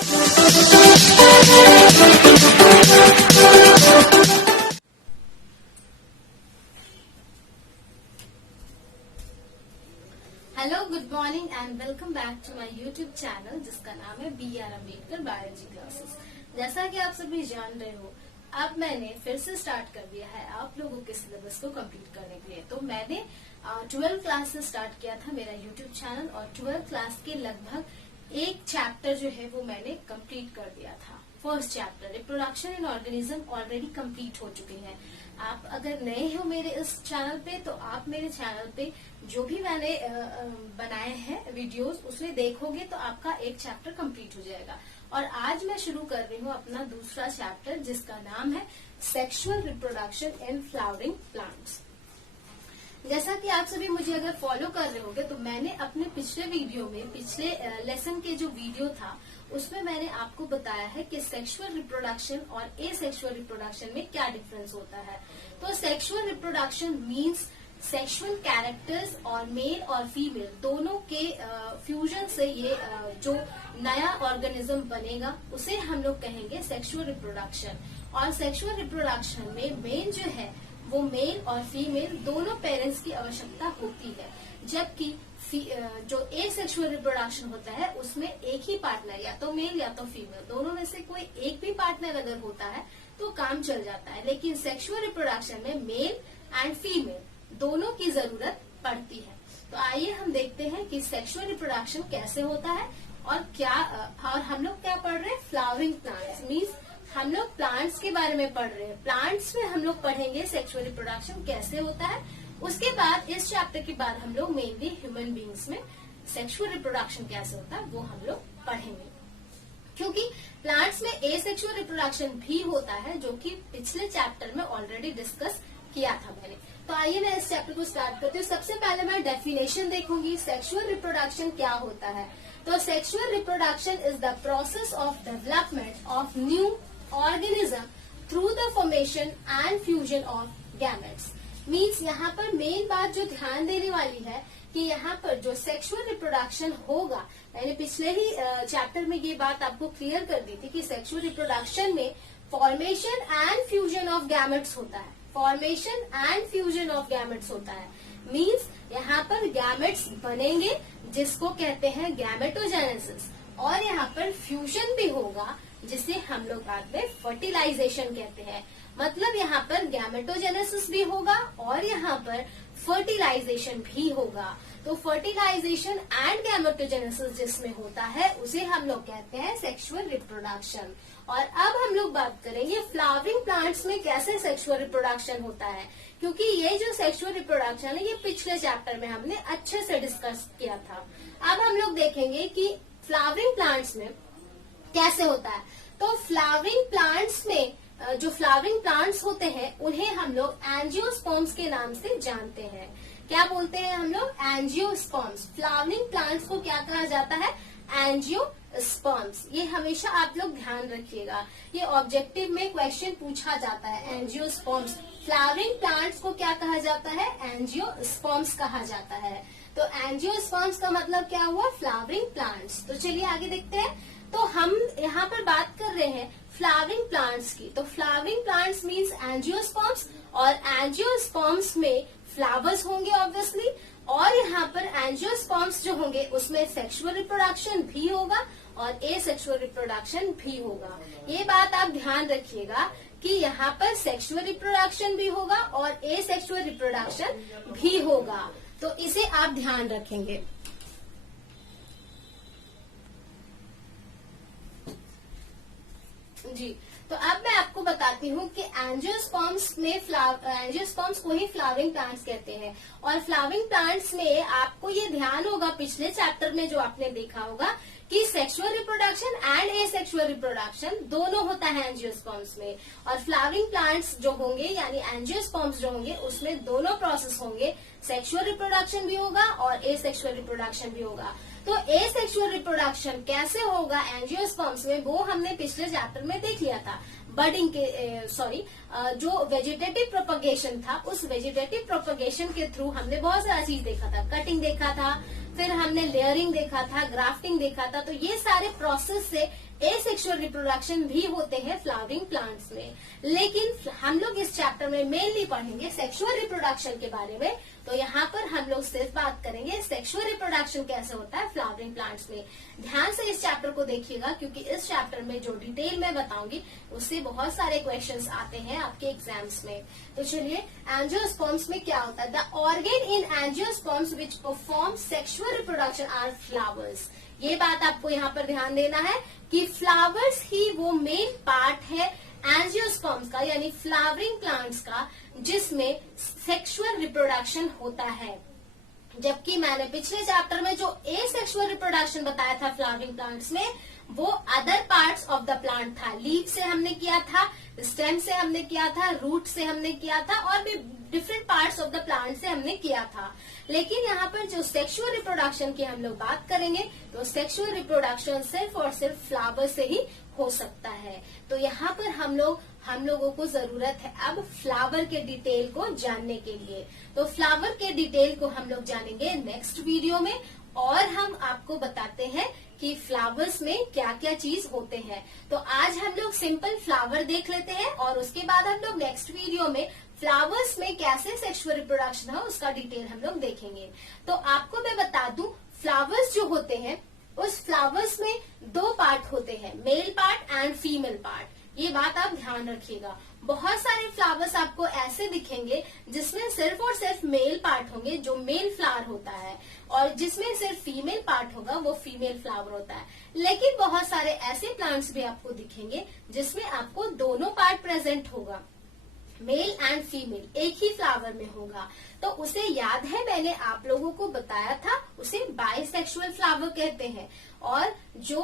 Hello, good morning and welcome back to my YouTube channel जिसका नाम है BR Ambedkar biology classes. जैसा कि आप सभी जान रहे हो, अब मैंने फिर से स्टार्ट कर दिया है आप लोगों के सिलेबस को कंप्लीट करने के लिए। तो मैंने 12th क्लास से स्टार्ट किया था मेरा यूट्यूब चैनल और 12th क्लास के लगभग एक चैप्टर जो है वो मैंने कंप्लीट कर दिया था। First chapter reproduction in organism already complete हो चुके हैं। आप अगर नए हो मेरे इस चैनल पे तो आप मेरे चैनल पे जो भी मैंने बनाए हैं वीडियोस उसमें देखोगे तो आपका एक चैप्टर कंप्लीट हो जाएगा। और आज मैं शुरू कर रही हूँ अपना दूसरा चैप्टर जिसका नाम है sexual reproduction in flowering plants. जैसा कि आप सभी मुझे अगर फॉलो कर रहे होगे तो मैंने अपने पिछले वीडियो में पिछले लेसन के जो वीडियो था उसमें मैंने आपको बताया है कि सेक्सुअल रिप्रोडक्शन और एसेक्सुअल रिप्रोडक्शन में क्या डिफरेंस होता है। तो sexual reproduction means sexual characters और मेल और फीमेल दोनों के फ्यूजन से ये जो नया ऑर्गेनिज्म बनेगा उसे हम लोग कहेंगे सेक्सुअल रिप्रोडक्शन। और सेक्सुअल रिप्रोडक्शन में मेन जो है वो मेल और फीमेल दोनों पेरेंट्स की आवश्यकता होती है, जबकि जो एसेक्सुअल रिप्रोडक्शन होता है उसमें एक ही पार्टनर या तो मेल या तो फीमेल दोनों में से कोई एक भी पार्टनर अगर होता है तो काम चल जाता है। लेकिन सेक्सुअल रिप्रोडक्शन में मेल एंड फीमेल दोनों की जरूरत पड़ती है। तो आइए हम देखते हैं कि सेक्सुअल रिप्रोडक्शन कैसे होता है और क्या और हम लोग क्या पढ़ रहे हैं, फ्लावरिंग प्लांट्स मीन्स हम लोग प्लांट्स के बारे में पढ़ रहे हैं। प्लांट्स में हम लोग पढ़ेंगे सेक्सुअल रिप्रोडक्शन कैसे होता है। उसके बाद इस चैप्टर के बाद हम लोग मेनली ह्यूमन बींग्स में सेक्सुअल रिप्रोडक्शन कैसे होता है वो हम लोग पढ़ेंगे, क्योंकि प्लांट्स में एसेक्सुअल रिप्रोडक्शन भी होता है जो कि पिछले चैप्टर में ऑलरेडी डिस्कस किया था मैंने। तो आइए मैं इस चैप्टर को स्टार्ट करती हूँ। सबसे पहले मैं डेफिनेशन देखूंगी सेक्सुअल रिप्रोडक्शन क्या होता है। तो sexual reproduction is the process of development of new organism through the formation and fusion of gametes. Means यहाँ पर मेन बात जो ध्यान देने वाली है कि यहाँ पर जो सेक्सुअल रिप्रोडक्शन होगा, मैंने पिछले ही चैप्टर में ये बात आपको क्लियर कर दी थी कि सेक्सुअल रिप्रोडक्शन में formation and fusion of gametes होता है। Formation and fusion of gametes होता है मीन्स यहाँ पर गैमेट्स बनेंगे जिसको कहते हैं गैमेटोजेनेसिस, और यहाँ पर फ्यूजन भी होगा जिसे हम लोग बाद में फर्टिलाइजेशन कहते हैं। मतलब यहाँ पर गैमेटोजेनेसिस भी होगा और यहाँ पर फर्टिलाइजेशन भी होगा। तो फर्टिलाइजेशन एंड गैमेटोजेनेसिस जिसमें होता है उसे हम लोग कहते हैं सेक्सुअल रिप्रोडक्शन। और अब हम लोग बात करेंगे फ्लावरिंग प्लांट्स में कैसे सेक्सुअल रिप्रोडक्शन होता है, क्योंकि ये जो सेक्सुअल रिप्रोडक्शन है ये पिछले चैप्टर में हमने अच्छे से डिस्कस किया था। अब हम लोग देखेंगे कि फ्लावरिंग प्लांट्स में कैसे होता है। तो फ्लावरिंग प्लांट्स में जो फ्लावरिंग प्लांट्स होते हैं उन्हें हम लोग एंजियोस्पर्म्स के नाम से जानते हैं। क्या बोलते हैं हम लोग, एंजियोस्पर्म्स। फ्लावरिंग प्लांट्स को क्या कहा जाता है, एंजियोस्पर्म्स। ये हमेशा आप लोग ध्यान रखिएगा, ये ऑब्जेक्टिव में क्वेश्चन पूछा जाता है। एंजियोस्पर्म्स फ्लावरिंग प्लांट्स को क्या कहा जाता है, एंजियोस्पर्म्स कहा जाता है। तो एंजियोस्पर्म्स का मतलब क्या हुआ, फ्लावरिंग प्लांट्स। तो चलिए आगे देखते हैं। तो हम यहाँ पर बात कर रहे हैं फ्लावरिंग प्लांट्स की। तो फ्लावरिंग प्लांट्स मीन्स एंजियोस्पर्म्स, और एंजियोस्पर्म्स में फ्लावर्स होंगे ऑब्वियसली, और यहाँ पर एंजियोस्पर्म्स जो होंगे उसमें सेक्सुअल रिप्रोडक्शन भी होगा और एसेक्सुअल रिप्रोडक्शन भी होगा। ये बात आप ध्यान रखिएगा कि यहाँ पर सेक्सुअल रिप्रोडक्शन भी होगा और एसेक्सुअल रिप्रोडक्शन भी होगा। तो इसे आप ध्यान रखेंगे। जी, तो अब मैं आपको बताती हूँ कि एंजियोस्पर्म्स में एंजियोस्पर्म्स को ही फ्लावरिंग प्लांट्स कहते हैं। और फ्लावरिंग प्लांट्स में आपको ये ध्यान होगा, पिछले चैप्टर में जो आपने देखा होगा कि sexual reproduction and asexual reproduction दोनों होता है एंजियोस्पर्म्स में। और फ्लावरिंग प्लांट्स जो होंगे यानी एंजियोस्पर्म्स जो होंगे उसमें दोनों प्रोसेस होंगे, सेक्सुअल रिप्रोडक्शन भी होगा और एसेक्सुअल रिप्रोडक्शन भी होगा। तो एसेक्सुअल रिप्रोडक्शन कैसे होगा एंजियोस्पर्म्स में वो हमने पिछले चैप्टर में देख लिया था। बर्डिंग के जो वेजिटेटिव प्रोपगेशन था, उस वेजिटेटिव प्रोपगेशन के थ्रू हमने बहुत सारा चीज देखा था। कटिंग देखा था, फिर हमने लेयरिंग देखा था, ग्राफ्टिंग देखा था। तो ये सारे प्रोसेस से एसेक्सुअल रिप्रोडक्शन भी होते हैं फ्लावरिंग प्लांट्स में। लेकिन हम लोग इस चैप्टर में मेनली पढ़ेंगे सेक्सुअल रिप्रोडक्शन के बारे में। तो यहाँ पर हम लोग सिर्फ बात करेंगे सेक्सुअल रिप्रोडक्शन कैसे होता है फ्लावरिंग प्लांट्स में। ध्यान से इस चैप्टर को देखिएगा, क्योंकि इस चैप्टर में जो डिटेल में बताऊंगी उससे बहुत सारे क्वेश्चंस आते हैं आपके एग्जाम्स में। तो चलिए, एंजियोस्पर्म्स में क्या होता है? The organ in angiosperms which perform sexual reproduction are flowers. ये बात आपको यहाँ पर ध्यान देना है कि फ्लावर्स ही वो मेन पार्ट है एंजियोस्पर्म्स का, यानी फ्लावरिंग प्लांट्स का, जिसमें सेक्सुअल रिप्रोडक्शन होता है। जबकि मैंने पिछले चैप्टर में जो एसेक्सुअल रिप्रोडक्शन बताया था फ्लावरिंग प्लांट्स में, वो other parts of the plant था। लीफ से हमने किया था, स्टेम से हमने किया था, रूट से हमने किया था, और भी different parts of the plant से हमने किया था। लेकिन यहाँ पर जो सेक्सुअल रिप्रोडक्शन की हम लोग बात करेंगे, तो सेक्सुअल रिप्रोडक्शन सिर्फ और सिर्फ फ्लावर से ही हो सकता है। तो यहाँ पर हम लोगों को जरूरत है अब फ्लावर के डिटेल को जानने के लिए। तो फ्लावर के डिटेल को हम लोग जानेंगे नेक्स्ट वीडियो में, और हम आपको बताते हैं कि फ्लावर्स में क्या क्या चीज होते हैं। तो आज हम लोग सिंपल फ्लावर देख लेते हैं, और उसके बाद हम लोग नेक्स्ट वीडियो में फ्लावर्स में कैसे सेक्सुअल रिप्रोडक्शन है उसका डिटेल हम लोग देखेंगे। तो आपको मैं बता दूं, फ्लावर्स जो होते हैं उस फ्लावर्स में दो पार्ट होते हैं, male part and female part. ये बात आप ध्यान रखिएगा। बहुत सारे फ्लावर्स आपको ऐसे दिखेंगे जिसमें सिर्फ और सिर्फ मेल पार्ट होंगे, जो मेल फ्लावर होता है, और जिसमें सिर्फ फीमेल पार्ट होगा वो फीमेल फ्लावर होता है। लेकिन बहुत सारे ऐसे प्लांट्स भी आपको दिखेंगे जिसमें आपको दोनों पार्ट प्रेजेंट होगा, मेल एंड फीमेल एक ही फ्लावर में होगा। तो उसे याद है, मैंने आप लोगों को बताया था, उसे बाइसेक्सुअल फ्लावर कहते हैं। और जो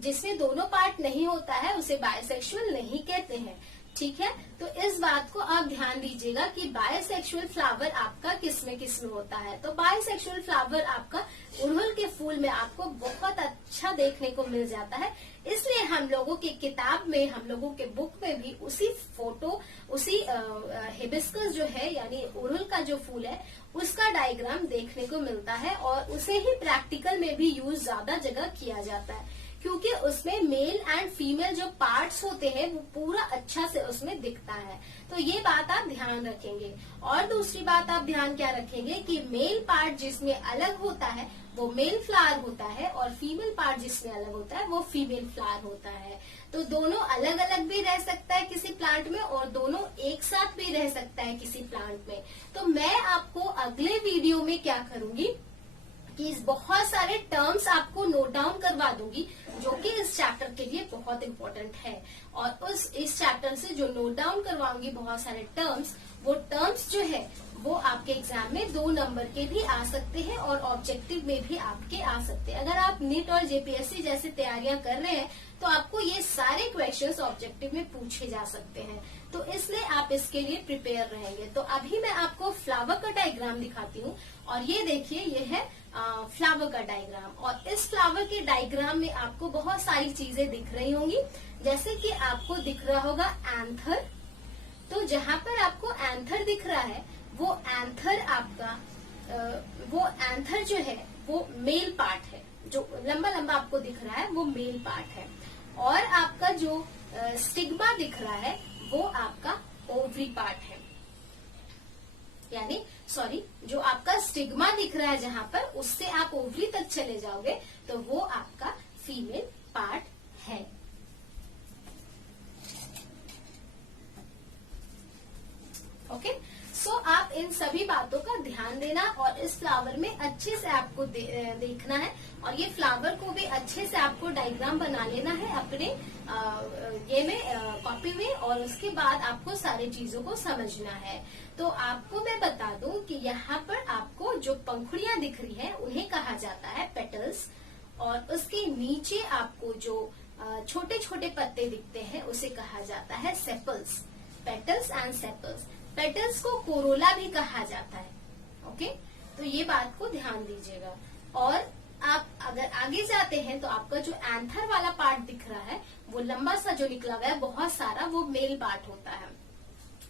जिसमें दोनों पार्ट नहीं होता है उसे बाइसेक्सुअल नहीं कहते हैं। ठीक है, तो इस बात को आप ध्यान दीजिएगा कि बाइसेक्सुअल फ्लावर आपका किसमें होता है। तो बाइसेक्सुअल फ्लावर आपका उड़हुल के फूल में आपको बहुत अच्छा देखने को मिल जाता है। इसलिए हम लोगों की किताब में, हम लोगों के बुक में भी उसी फोटो, उसी हिबिस्कस जो है यानी उड़हुल का जो फूल है उसका डायग्राम देखने को मिलता है, और उसे ही प्रैक्टिकल में भी यूज ज्यादा जगह किया जाता है, क्योंकि उसमें मेल एंड फीमेल जो पार्ट्स होते हैं वो पूरा अच्छा से उसमें दिखता है। तो ये बात आप ध्यान रखेंगे। और दूसरी बात आप ध्यान क्या रखेंगे कि मेल पार्ट जिसमें अलग होता है वो मेल फ्लावर होता है, और फीमेल पार्ट जिसमें अलग होता है वो फीमेल फ्लावर होता है। तो दोनों अलग अलग भी रह सकता है किसी प्लांट में, और दोनों एक साथ भी रह सकता है किसी प्लांट में। तो मैं आपको अगले वीडियो में क्या करूंगी कि बहुत सारे टर्म्स आपको नोट डाउन करवा दूंगी, जो कि इस चैप्टर के लिए बहुत इम्पोर्टेंट है। और इस चैप्टर से जो नोट डाउन करवाऊंगी बहुत सारे टर्म्स, वो टर्म्स जो है वो आपके एग्जाम में 2 नंबर के भी आ सकते हैं, और ऑब्जेक्टिव में भी आपके आ सकते हैं। अगर आप नीट और जेपीएससी जैसे तैयारियां कर रहे हैं तो आपको ये सारे क्वेश्चंस ऑब्जेक्टिव में पूछे जा सकते हैं। तो इसलिए आप इसके लिए प्रिपेयर रहेंगे। तो अभी मैं आपको फ्लावर का डायग्राम दिखाती हूँ, और ये देखिए, ये है फ्लावर का डायग्राम। और इस फ्लावर के डायग्राम में आपको बहुत सारी चीजें दिख रही होंगी, जैसे कि आपको दिख रहा होगा एंथर। तो जहाँ पर आपको एंथर दिख रहा है वो एंथर आपका वो एंथर जो है वो मेल पार्ट है, जो लंबा लंबा आपको दिख रहा है वो मेल पार्ट है। और आपका जो स्टिग्मा दिख रहा है वो आपका ओवरी पार्ट है, यानी सॉरी, जो आपका स्टिग्मा दिख रहा है जहाँ पर, उससे आप ओवरी तक चले जाओगे तो वो आपका फीमेल पार्ट है। ओके, सो आप इन सभी बातों का ध्यान देना, और इस फ्लावर में अच्छे से आपको देखना है, और ये फ्लावर को भी अच्छे से आपको डायग्राम बना लेना है अपने ये में कॉपी में, और उसके बाद आपको सारी चीजों को समझना है। तो आपको मैं बता दूं कि यहाँ पर आपको जो पंखुड़ियां दिख रही है उन्हें कहा जाता है पेटल्स, और उसके नीचे आपको जो छोटे छोटे पत्ते दिखते हैं उसे कहा जाता है sepals. Petals and sepals. Petals को कोरोला भी कहा जाता है। ओके, तो ये बात को ध्यान दीजिएगा। और आप अगर आगे जाते हैं तो आपका जो एंथर वाला पार्ट दिख रहा है वो लंबा सा जो निकला हुआ है बहुत सारा, वो मेल पार्ट होता है।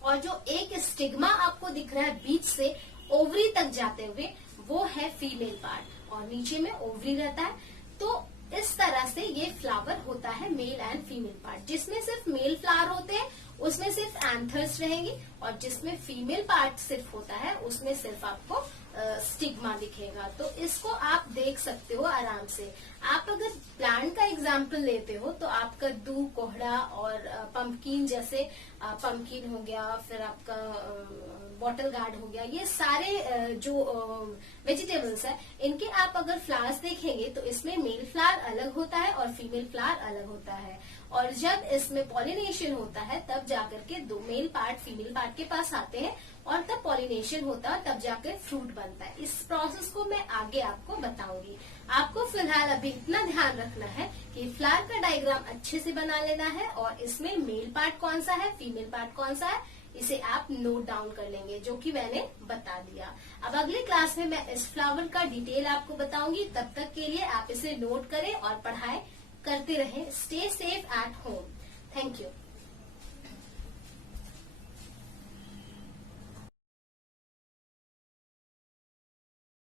और जो एक स्टिग्मा आपको दिख रहा है बीच से ओवरी तक जाते हुए, वो है फीमेल पार्ट, और नीचे में ओवरी रहता है। तो इस तरह से ये फ्लावर होता है मेल एंड फीमेल पार्ट। जिसमें सिर्फ मेल फ्लावर होते हैं उसमें सिर्फ एंथर्स रहेंगी, और जिसमें फीमेल पार्ट सिर्फ होता है उसमें सिर्फ आपको स्टिग्मा दिखेगा। तो इसको आप देख सकते हो आराम से। आप अगर प्लांट का एग्जाम्पल लेते हो तो आप कद्दू, कोहड़ा और पंपकिन, जैसे पंपकिन हो गया, फिर आपका बॉटल गार्ड हो गया, ये सारे जो वेजिटेबल्स है इनके आप अगर फ्लावर्स देखेंगे तो इसमें मेल फ्लावर अलग होता है और फीमेल फ्लावर अलग होता है। और जब इसमें पॉलिनेशन होता है तब जाकर के दो मेल पार्ट फीमेल पार्ट के पास आते हैं और तब पॉलिनेशन होता है, तब जाकर फ्रूट बनता है। इस प्रोसेस को मैं आगे आपको बताऊंगी। आपको फिलहाल अभी इतना ध्यान रखना है कि फ्लावर का डायग्राम अच्छे से बना लेना है और इसमें मेल पार्ट कौन सा है, फीमेल पार्ट कौन सा है, इसे आप नोट डाउन कर लेंगे, जो कि मैंने बता दिया। अब अगली क्लास में मैं इस फ्लावर का डिटेल आपको बताऊंगी। तब तक के लिए आप इसे नोट करें और पढ़ाई करते रहें। Stay safe at home. Thank you.